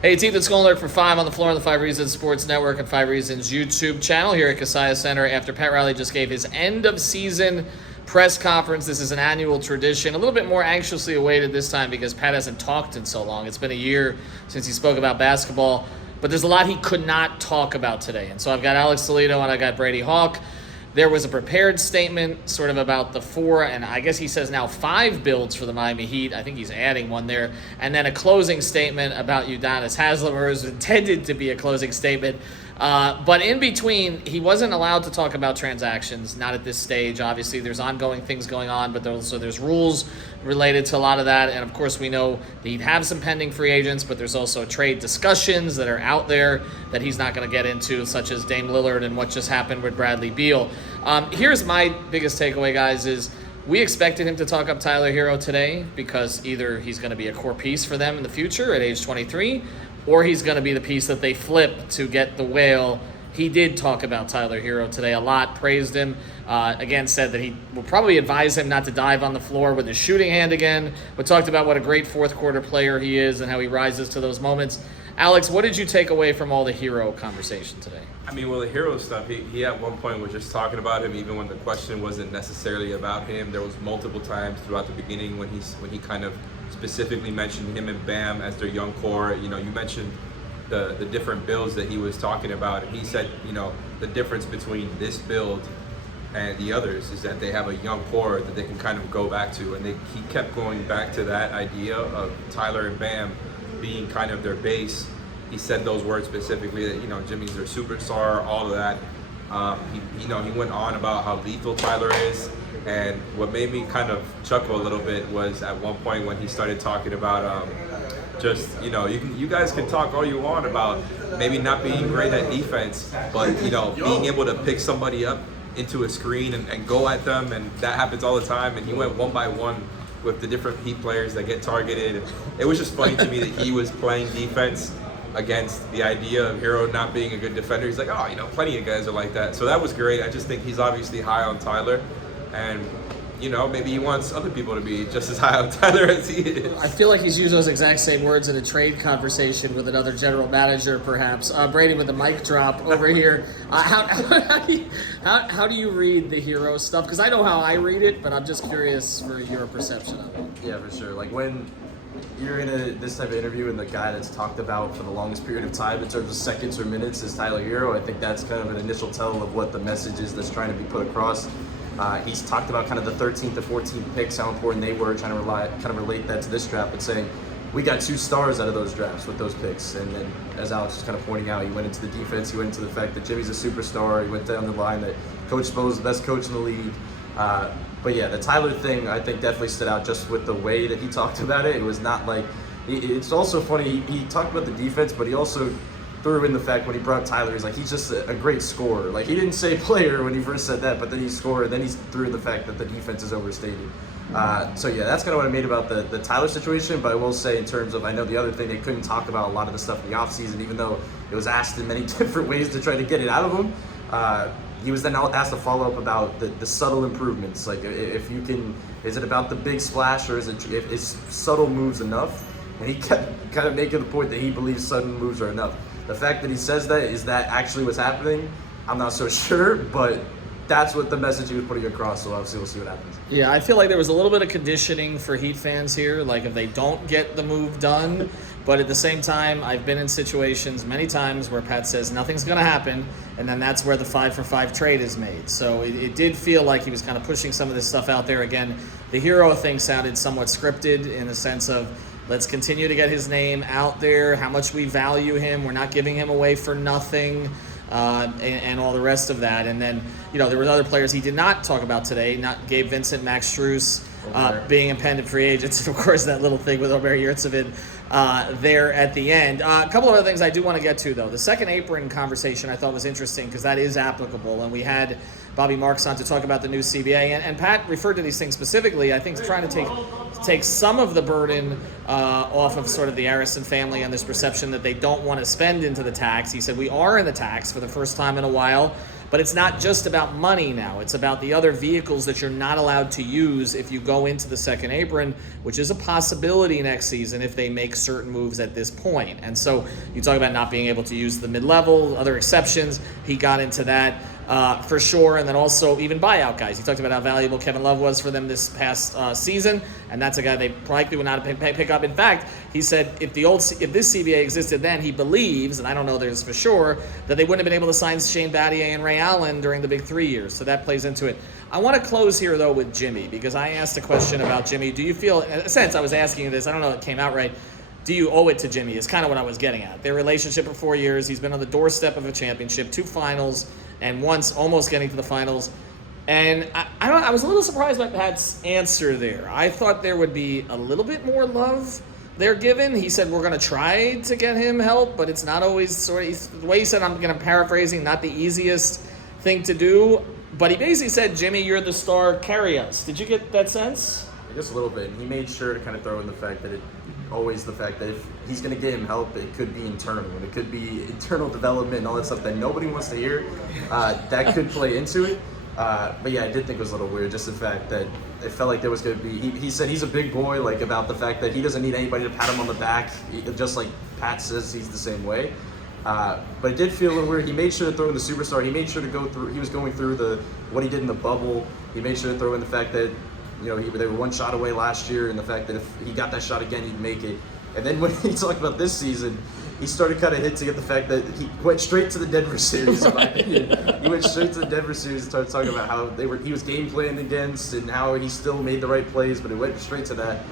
Hey, it's Ethan Skolnick for 5 on the Floor on the 5 Reasons Sports Network and 5 Reasons YouTube channel here at Kaseya Center after Pat Riley just gave his end-of-season press conference. This is an annual tradition, a little bit more anxiously awaited this time because Pat hasn't talked in so long. It's been a year since he spoke about basketball, but there's a lot he could not talk about today. And so I've got Alex Toledo and I got Brady Hawk. There was a prepared statement sort of about the 4, and I guess he says now 5 builds for the Miami Heat. I think he's adding one there. And then a closing statement about Udonis Haslem, or it was intended to be a closing statement. But in between, he wasn't allowed to talk about transactions, not at this stage. Obviously, there's ongoing things going on, but there's rules related to a lot of that. And, of course, we know that he'd have some pending free agents, but there's also trade discussions that are out there that he's not going to get into, such as Dame Lillard and what just happened with Bradley Beal. Here's my biggest takeaway, guys, is we expected him to talk up Tyler Herro today because either he's going to be a core piece for them in the future at age 23, or he's going to be the piece that they flip to get the whale. He did talk about Tyler Herro today a lot, praised him, again said that he will probably advise him not to dive on the floor with his shooting hand again, but talked about what a great fourth quarter player he is and how he rises to those moments. Alex, what did you take away from all the Herro conversation today? I mean, well, the Herro stuff, he at one point was just talking about him, even when the question wasn't necessarily about him. There was multiple times throughout the beginning when he kind of specifically mentioned him and Bam as their young core. You know, you mentioned the different builds that he was talking about, and he said, you know, the difference between this build and the others is that they have a young core that they can kind of go back to, and he kept going back to that idea of Tyler and Bam being kind of their base. He said those words specifically, that, you know, Jimmy's their superstar, all of that. He went on about how lethal Tyler is, and what made me kind of chuckle a little bit was at one point when he started talking about you guys can talk all you want about maybe not being great at defense, but being able to pick somebody up into a screen and go at them, and that happens all the time. And he went one by one with the different Heat players that get targeted. It was just funny to me that he was playing defense against the idea of Herro not being a good defender. He's like, plenty of guys are like that. So that was great. I just think he's obviously high on Tyler, and maybe he wants other people to be just as high on Tyler as he is. I feel like he's used those exact same words in a trade conversation with another general manager, perhaps. Brady with the mic drop over here. How do you read the Herro stuff? Because I know how I read it, but I'm just curious for your perception of it. Yeah, for sure. Like when you're in this type of interview and the guy that's talked about for the longest period of time in terms of seconds or minutes is Tyler Herro, I think that's kind of an initial tell of what the message is that's trying to be put across. He's talked about kind of the 13th to 14th picks, how important they were, trying to relate that to this draft, but saying we got 2 stars out of those drafts with those picks. And then, as Alex was kind of pointing out, he went into the defense, he went into the fact that Jimmy's a superstar, he went down the line that Coach Spo is the best coach in the league. But yeah, the Tyler thing I think definitely stood out just with the way that he talked about it. It was not like, it's also funny, he talked about the defense, but he also threw in the fact when he brought Tyler, he's like, he's just a great scorer. Like, he didn't say player when he first said that, but then he scored, and then he threw in the fact that the defense is overstated. So yeah, that's kind of what I made about the Tyler situation, but I will say in terms of, I know the other thing, they couldn't talk about a lot of the stuff in the offseason, even though it was asked in many different ways to try to get it out of him. He was then asked to follow up about the subtle improvements. Like, if you can, is it about the big splash, or is subtle moves enough? And he kept kind of making the point that he believes sudden moves are enough. The fact that he says that, is that actually what's happening? I'm not so sure, but that's what the message he was putting across, so obviously we'll see what happens. Yeah, I feel like there was a little bit of conditioning for Heat fans here, like if they don't get the move done. But at the same time, I've been in situations many times where Pat says nothing's going to happen, and then that's where the 5-for-5 trade is made. So it did feel like he was kind of pushing some of this stuff out there. Again, the Herro thing sounded somewhat scripted in the sense of, let's continue to get his name out there, how much we value him. We're not giving him away for nothing, and all the rest of that. And then, there were other players he did not talk about today, not Gabe Vincent, Max Strus, being impending free agents. And, of course, that little thing with Omer Yurtseven there at the end. A couple of other things I do want to get to, though. The second apron conversation I thought was interesting because that is applicable. And we had Bobby Marks on to talk about the new CBA. And Pat referred to these things specifically, I think, trying to take some of the burden off of sort of the Arison family and this perception that they don't want to spend into the tax. He said, we are in the tax for the first time in a while. But it's not just about money now. It's about the other vehicles that you're not allowed to use if you go into the second apron, which is a possibility next season if they make certain moves at this point. And so you talk about not being able to use the mid-level, other exceptions. He got into that. For sure, and then also even buyout guys. He talked about how valuable Kevin Love was for them this past season, and that's a guy they likely would not pick up. In fact, he said if this CBA existed then, he believes, and I don't know this for sure, that they wouldn't have been able to sign Shane Battier and Ray Allen during the big 3 years. So that plays into it. I want to close here though with Jimmy, because I asked a question about Jimmy. Do you feel, in a sense, I was asking you this, I don't know if it came out right. Do you owe it to Jimmy? Is kind of what I was getting at. Their relationship for 4 years. He's been on the doorstep of a championship, 2 finals, and once almost getting to the finals. And I was a little surprised by Pat's answer there. I thought there would be a little bit more love they're given. He said we're going to try to get him help, but it's not always the way he said. I'm going to paraphrasing, not the easiest thing to do. But he basically said, Jimmy, you're the star. Carry us. Did you get that sense? Just a little bit. He made sure to kind of throw in the fact that if he's going to get him help, it could be internal, and it could be internal development and all that stuff that nobody wants to hear. That could play into it. But yeah, I did think it was a little weird, just the fact that it felt like there was going to be. He said he's a big boy, like about the fact that he doesn't need anybody to pat him on the back, just like Pat says he's the same way. But it did feel a little weird. He made sure to throw in the superstar. He made sure to go through. He was going through what he did in the bubble. He made sure to throw in the fact that, you know, they were 1 shot away last year, and the fact that if he got that shot again, he'd make it. And then when he talked about this season, he started kind of hinting at the fact that he went straight to the Denver series, in my opinion. He went straight to the Denver series and started talking about how he was game planned against and how he still made the right plays, but he went straight to that.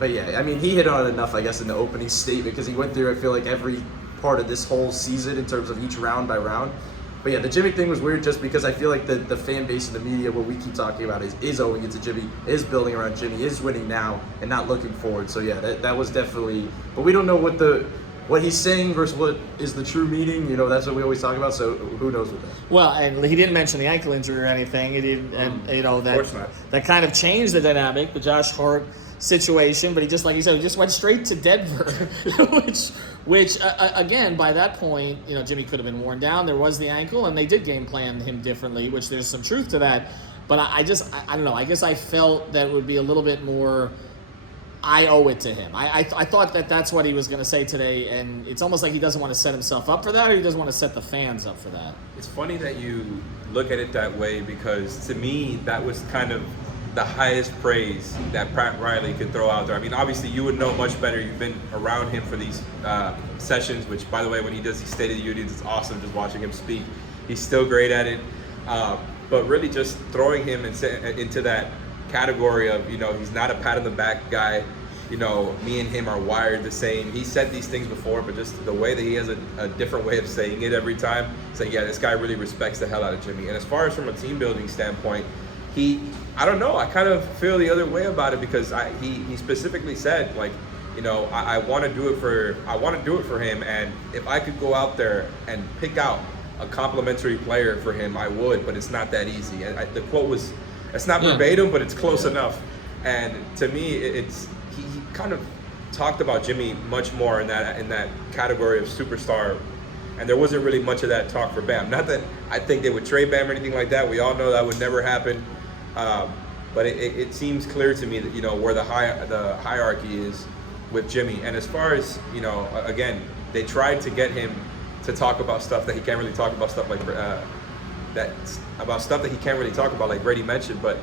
But yeah, I mean, he hit on it enough, I guess, in the opening statement, because he went through, I feel like, every part of this whole season in terms of each round by round. But yeah, the Jimmy thing was weird just because I feel like the fan base and the media, what we keep talking about is owing it to Jimmy, is building around Jimmy, is winning now and not looking forward. So yeah, that was definitely, but we don't know what he's saying versus what is the true meaning. You know, that's what we always talk about. So who knows what that. Well, and he didn't mention the ankle injury or anything. He didn't, and you know that kind of changed the dynamic, the Josh Hart situation. But he just, like you said, he just went straight to Denver, which again, by that point, you know, Jimmy could have been worn down. There was the ankle, and they did game plan him differently, which there's some truth to that. But I don't know. I guess I felt that it would be a little bit more. I owe it to him. I thought that's what he was going to say today, and it's almost like he doesn't want to set himself up for that, or he doesn't want to set the fans up for that. It's funny that you look at it that way, because to me, that was kind of the highest praise that Pat Riley could throw out there. I mean, obviously, you would know much better. You've been around him for these sessions, which, by the way, when he does these State of the Unions, it's awesome just watching him speak. He's still great at it. But really just throwing him into that category of, you know, he's not a pat on the back guy. You know, me and him are wired the same. He said these things before, but just the way that he has a different way of saying it every time, saying, yeah, this guy really respects the hell out of Jimmy. And as far as from a team building standpoint, I don't know, I kind of feel the other way about it, because he specifically said, like, you know, I want to do it for him, and if I could go out there and pick out a complimentary player for him, I would, but it's not that easy. And the quote was, it's not verbatim, but it's close enough. And to me, he kind of talked about Jimmy much more in that category of superstar, and there wasn't really much of that talk for Bam. Not that I think they would trade Bam or anything like that. We all know that would never happen. But it seems clear to me that, you know, where the hierarchy is with Jimmy. And as far as, you know, again, they tried to get him to talk about stuff that he can't really talk about, stuff like stuff that he can't really talk about, like Brady mentioned. But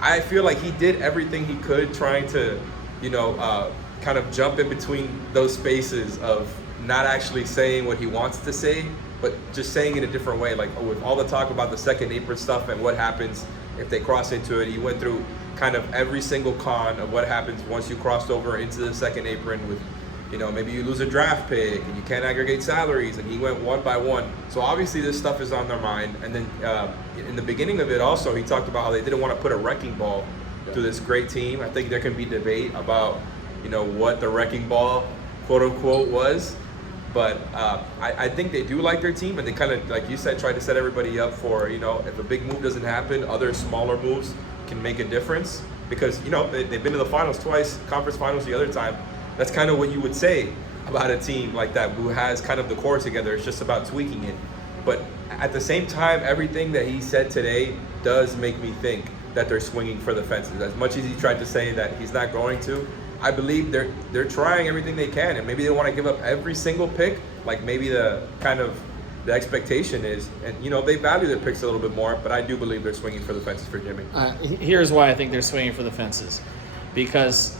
I feel like he did everything he could, trying to, you know, kind of jump in between those spaces of not actually saying what he wants to say, but just saying it a different way. Like, with all the talk about the second apron stuff and what happens if they cross into it, he went through kind of every single con of what happens once you crossed over into the second apron with, you know, maybe you lose a draft pick and you can't aggregate salaries, and he went one by one. So obviously this stuff is on their mind. And then in the beginning of it also, he talked about how they didn't want to put a wrecking ball through this great team. I think there can be debate about, you know, what the wrecking ball, quote unquote, was. But I think they do like their team, and they kind of, like you said, try to set everybody up for, you know, if a big move doesn't happen, other smaller moves can make a difference. Because, you know, they've been to the finals twice, conference finals the other time. That's kind of what you would say about a team like that who has kind of the core together. It's just about tweaking it. But at the same time, everything that he said today does make me think that they're swinging for the fences. As much as he tried to say that he's not going to, I believe they're trying everything they can, and maybe they want to give up every single pick, like maybe the expectation is, and they value their picks a little bit more, but I do believe they're swinging for the fences for Jimmy. Here's why I think they're swinging for the fences, because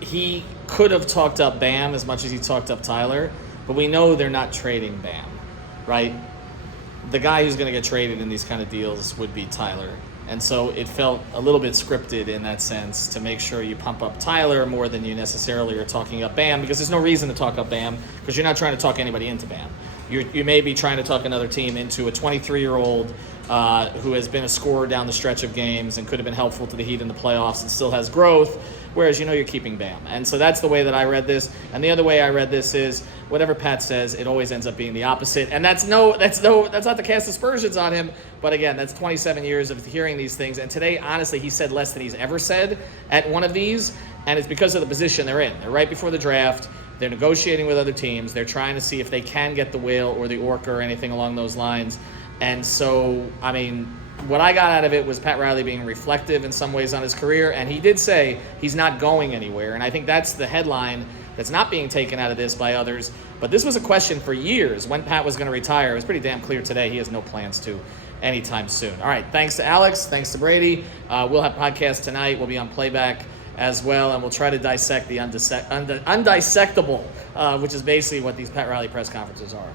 he could have talked up Bam as much as he talked up Tyler, but we know they're not trading Bam, right? The guy who's going to get traded in these kind of deals would be Tyler. And so it felt a little bit scripted in that sense to make sure you pump up Tyler more than you necessarily are talking up Bam, because there's no reason to talk up Bam because you're not trying to talk anybody into Bam. You may be trying to talk another team into a 23-year-old who has been a scorer down the stretch of games and could have been helpful to the Heat in the playoffs and still has growth, whereas you're keeping Bam. And so that's the way that I read this. And the other way I read this is whatever Pat says, it always ends up being the opposite. And that's not to cast aspersions on him, but again, that's 27 years of hearing these things. And today, honestly, he said less than he's ever said at one of these, and it's because of the position they're in. They're right before the draft. They're negotiating with other teams. They're trying to see if they can get the whale or the orca or anything along those lines. And so, what I got out of it was Pat Riley being reflective in some ways on his career, and he did say he's not going anywhere. And I think that's the headline that's not being taken out of this by others. But this was a question for years when Pat was going to retire. It was pretty damn clear today he has no plans to anytime soon. All right, thanks to Alex. Thanks to Brady. We'll have podcasts tonight. We'll be on playback as well, and we'll try to dissect the undissectable, which is basically what these Pat Riley press conferences are.